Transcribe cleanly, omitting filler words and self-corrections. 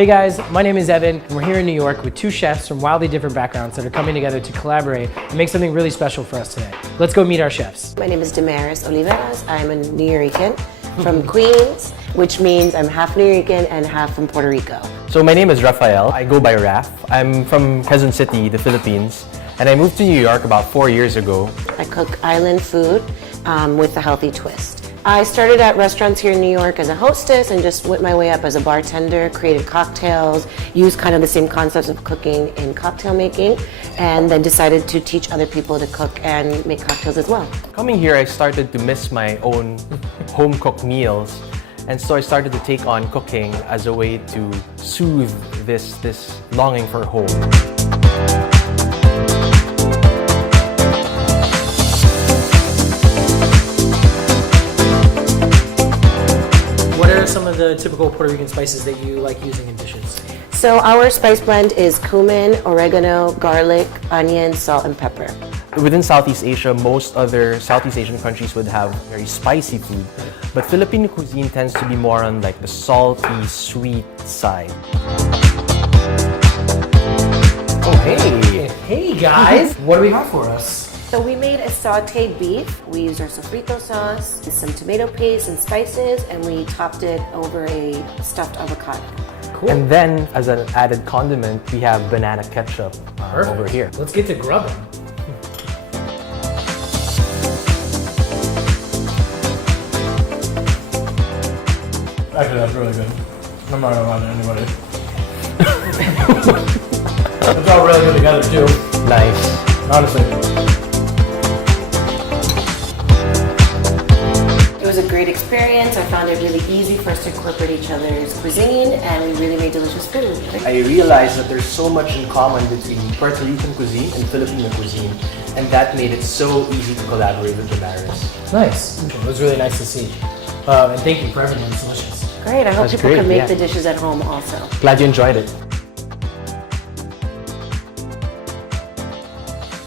Hey guys, my name is Evan, and we're here in New York with two chefs from wildly different backgrounds that are coming together to collaborate and make something really special for us today. Let's go meet our chefs. My name is Damaris Oliveras. I'm a Nuyorican from Queens, which means I'm half Nuyorican and half from Puerto Rico. So my name is Rafael. I go by Raf. I'm from Quezon City, the Philippines, and I moved to New York about 4 years ago. I cook island food with a healthy twist. I started at restaurants here in New York as a hostess and just went my way up as a bartender, created cocktails, used kind of the same concepts of cooking in cocktail making, and then decided to teach other people to cook and make cocktails as well. Coming here, I started to miss my own home-cooked meals, and so I started to take on cooking as a way to soothe this longing for home. What are some of the typical Puerto Rican spices that you like using in dishes? So our spice blend is cumin, oregano, garlic, onion, salt, and pepper. Within Southeast Asia, most other Southeast Asian countries would have very spicy food, but Filipino cuisine tends to be more on like the salty, sweet side. Oh, hey! Hey guys! What do we have for us? So we made a sauteed beef. We used our sofrito sauce, some tomato paste and spices, and we topped it over a stuffed avocado. Cool. And then, as an added condiment, we have banana ketchup over here. Let's get to grubbing. Actually, that's really good. I'm not gonna lie to anybody. It's all really good together too, Nice. honestly. It was a great experience. I found it really easy for us to incorporate each other's cuisine, and we really made delicious food. I realized that there's so much in common between Puerto Rican cuisine and Filipino cuisine, and that made it so easy to collaborate with Damaris. Nice. It was really nice to see. And thank you for everything. It's delicious. Great. I hope That's people great, can make yeah. the dishes at home also. Glad you enjoyed it.